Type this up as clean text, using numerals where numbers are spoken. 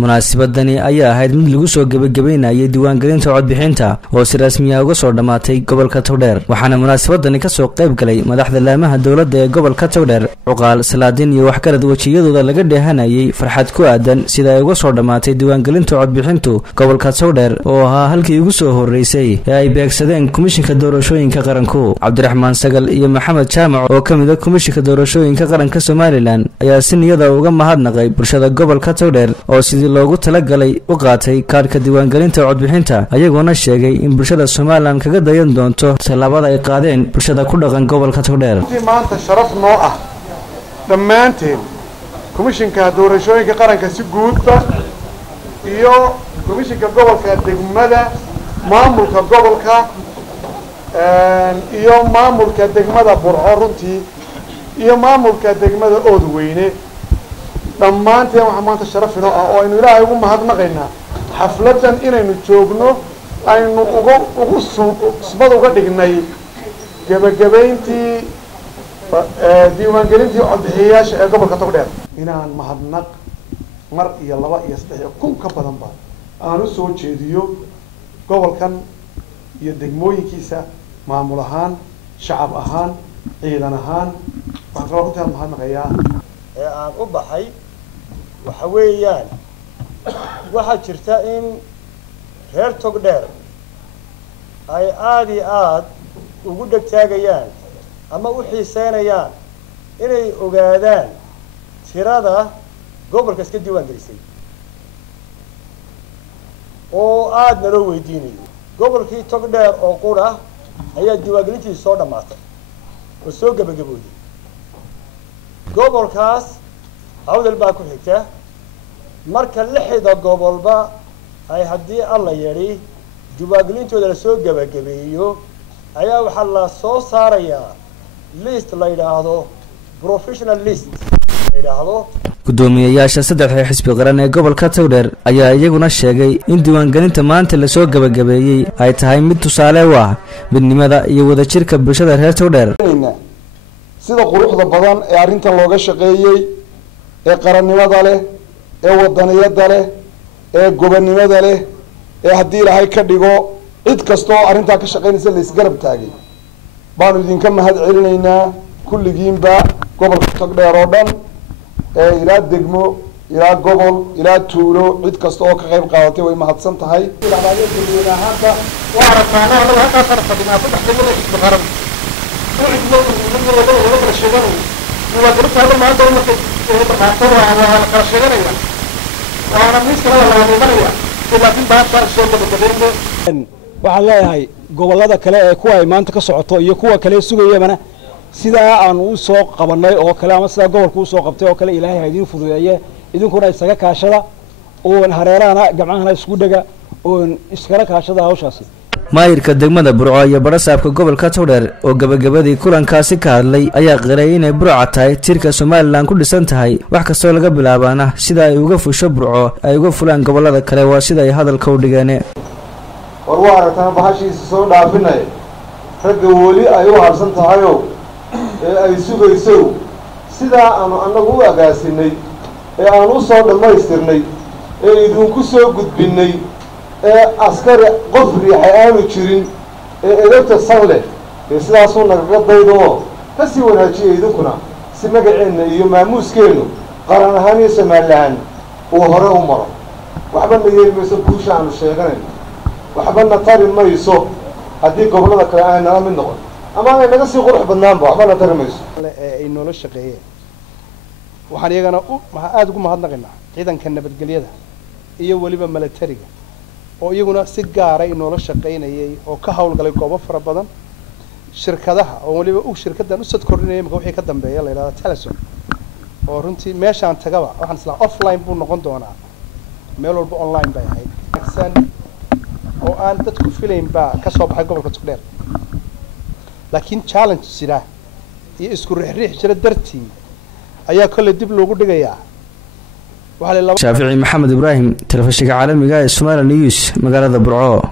munaasabadani ayaa ahayd mid lagu soo gabagabeynayay diiwaangelinta codbixinta oo si rasmi ah uga soo dhamaatay gobolka Togdheer waxaana munaasabadani ka soo qayb galay madaxda laamaha dawladda ee gobolka Togdheer cuqaal salaadiin iyo waxgarad wajiyadooda laga dheehanayay farxad ku aadan sida ay uga soo dhamaatay diiwaangelinta codbixintu gobolka Togdheer oo ahaa halkii ugu soo horeysay ee ay beegsadeen komishinka doorashooyinka qaranku Cabdiraxmaan Sagal iyo Maxamed Jaamac oo kamid ah komishinka doorashooyinka qaranka Soomaaliland ayaa si niyada uga mahadnaqay bulshada gobolka Togdheer oo sidii loogu talagalay u qaatay kaarka diiwaangelinta codbixinta ayagoona sheegay in bulshada Soomaaliland kaga dayan doonto talaabada ay qaadeen bulshada ku dhaqan gobolka Togdheer maanta sharaf noo ah dhammaanteen komishinka doorashooyinka qaranka si guudba iyo komishinka gobolka degmada maamulka gobolka iyo maamulka degmada Burco runtii iyo maamulka degmada Oodweyne dhammaanteen waxa maanta sharaf inoo ah oo aynu Ilaahay ugu mahadnaqaynaa xafladan inaynu joogno aynu ugu subad uga dhignay gabagabeyntii diiwaangelintii codbixiyayaasha ee gobolka Togdheer inaan mahadnaq mar iyo laba iyo saddex iyo kun ka badan baa aan u soo jeediyo gobolkan iyo degmooyinkiisa maamul ahaan shacab ahaan ciidan ahaan waxaan kaloo runtii mahadnaqayaa ee aan u baxay waxa weeyaan waxa jirta in reer Togdheer ay aad iyo aad ugu dhagtaagayaan ama u xiiseynayaan inay ogaadaan tirada gobolka iska diiwaan gelisay oo aad nala weydiinayo gobolkii Togdheer oo qura ayaa diiwaangelintiisa soo dhamaatay oo soo gabagabowday gobolkaas awdal baa ku xigta marka lixda gobolba ay hadii alla yari diiwaangelintooda la soo gabagabeeyo ayaa waxa la soo saarayaa list la yiraahdo professional list la yiraahdo gudoomiyayaasha saddexda xisbi qaran ee gobolka Togdheer ayaa iyaguna sheegay in diiwaangelinta maanta la soo gabagabeeyay ay tahay mid tusaale u ah midnimada iyo wadajirka bulshada reer Togdheer sida quruxda badan ee arintan looga shaqeeyay ee qarannimada leh ee wadaniyada leh ee gobonimada leh ee hadii Ilaahay ka dhigo cid kasto arinta ka shaqeynaysa la isgarab taagay baan idinka mahad celinaynaa kulligiinba gobolka Togdheer oo dhan ee ila degmo ila gobol ila tuulo cid kasto oo ka qayb qaadatay way mahadsan tahay hadda waa aragtaana halka farqadina saddex degmada isku qaran waxaan leeyahay gobolada kale ee kuwa ay maanta ka socoto iyo kuwa kale sugayana sida aan u soo qabanay oo kale ama sida gobolku u soo qabtay oo kale Ilaahay ha idin fududeeyo idinkuna isaga kaashada oo hareerana gamcahana isku dhaga oo iskala kaashada hawshaasi maayirka degmada Burco iyo barasaabka gobolka Togdheer oo gabagabadii kulankaasi ka hadlay ayaa qiray inay Burco tahay tirka Soomaaliland ku dhisan tahay wax kastoo laga bilaabana sida ay uga fusho Burco ay uga fulaan gobolada kale waa sida ay hadalka u dhigeen war waa aragtaan bahashiisa soo dhaafinay ragga wali ay u harsan tahay oo ay sugayso sida aanu anagu u agaasinay ee aan u soo dhameystirnay ee idinku soo gudbinay askari qof riixay aanu jirin edabta sanle sidaas uu naga daydo ka sii wanaajiyay idinkuna si magaceena iyo maamuuskeenu qaran ahaan iyo Soomaaliland oo hore u maro waxba ma yeelmayso bulsho aan sheeganay waxba na tari mayso hadii gobolada kale ay nala mid noqon ama ay naga sii qurux badnaan waxba na tari mayso ay nolol shaqeeyeen waxaan iyagana aad ugu mahadnaqaynaa ciidanka nabadgelyada iyo waliba militariga oo iyaguna si gaar ah inoo la shaqeynayay oo ka hawlgalay goobo fara badan shirkadaha oo waliba shirkadan u sad kordhinayay marka wixii ka dambeeyay la yiraahdo Telesom oo runtii meeshaan tagaba waxaan isla offline buu noqon doonaa meel walba online bay ahayd aksan oo aan dadku filayn baa ka soo baxay gobolka Togdheer laakiin challenge jira iyo isku riix jira dartii ayaa kale dib loogu dhigayaa Shaafici Maxamed Ibrahim telefishinka caalamiga ee Somali News magaalada Burco.